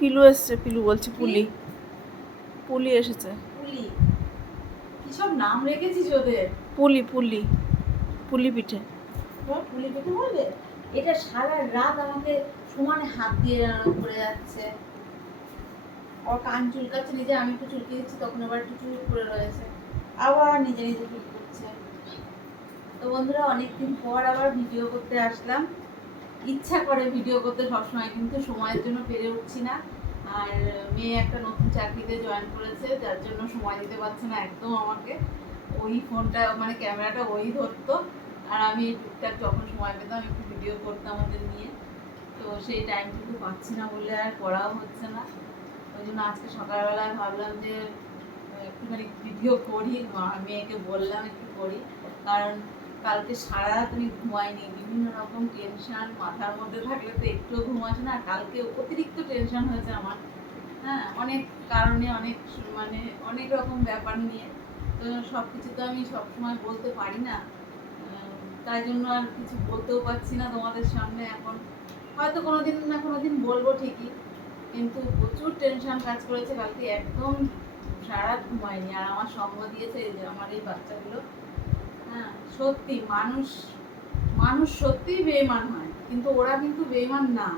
পিলু এসছে, পিলু বলছি পুলি, পুলি এসেছে। পুলি কি সব নাম রেখেছিস ওদের? পুলি পুলি পুলি পিঠে। তোমার পুলি পেতে বলবে? এটা সারা রাত আমাকে সমানে হাত দিয়ে করে যাচ্ছে। ওর কান চুলকাচ্ছে নিজে, আমি একটু চুলকে দিচ্ছি তখন আবার একটু চুল করে রয়েছে, আবার নিজে নিজে চুল করছে। তো বন্ধুরা, অনেকদিন পর আবার ভিডিও করতে আসলাম। ইচ্ছা করে ভিডিও করতে সবসময়, কিন্তু সময়ের জন্য পেরে উঠছি না। আর মেয়ে একটা নতুন চাকরিতে জয়েন করেছে, যার জন্য সময় দিতে পারছে না একদম আমাকে। ওই ফোনটা মানে ক্যামেরাটা ওই ধরতো, আর আমি টুকটাক যখন সময় পেতাম একটু ভিডিও করতাম ওদের নিয়ে। তো সেই টাইমটুকু পাচ্ছি না বলে আর করাও হচ্ছে না। ওই জন্য আজকে সকালবেলায় ভাবলাম যে একটুখানি ভিডিও করি, মেয়েকে বললাম একটু করি। কারণ কালকে সারা রাত আমি ঘুমাইনি, বিভিন্ন রকম টেনশন মাথার মধ্যে থাকলে তো একটুও ঘুম আসে না। কালকে অতিরিক্ত টেনশন হয়েছে আমার, হ্যাঁ, অনেক কারণে, অনেক মানে অনেক রকম ব্যাপার নিয়ে। তো সব কিছু তো আমি সবসময় বলতে পারি না, তাই জন্য আর কিছু বলতেও পারছি না তোমাদের সামনে এখন। হয়তো কোনোদিন না কোনোদিন বলবো ঠিকই, কিন্তু প্রচুর টেনশন কাজ করেছে কালকে, একদম সারা রাত ঘুমায়নি। আর আমার সঙ্গ দিয়েছে এই যে আমার এই বাচ্চাগুলো। হ্যাঁ, সত্যি মানুষ মানুষ সত্যিই বেঈমান হয়, কিন্তু ওরা কিন্তু বেঈমান না।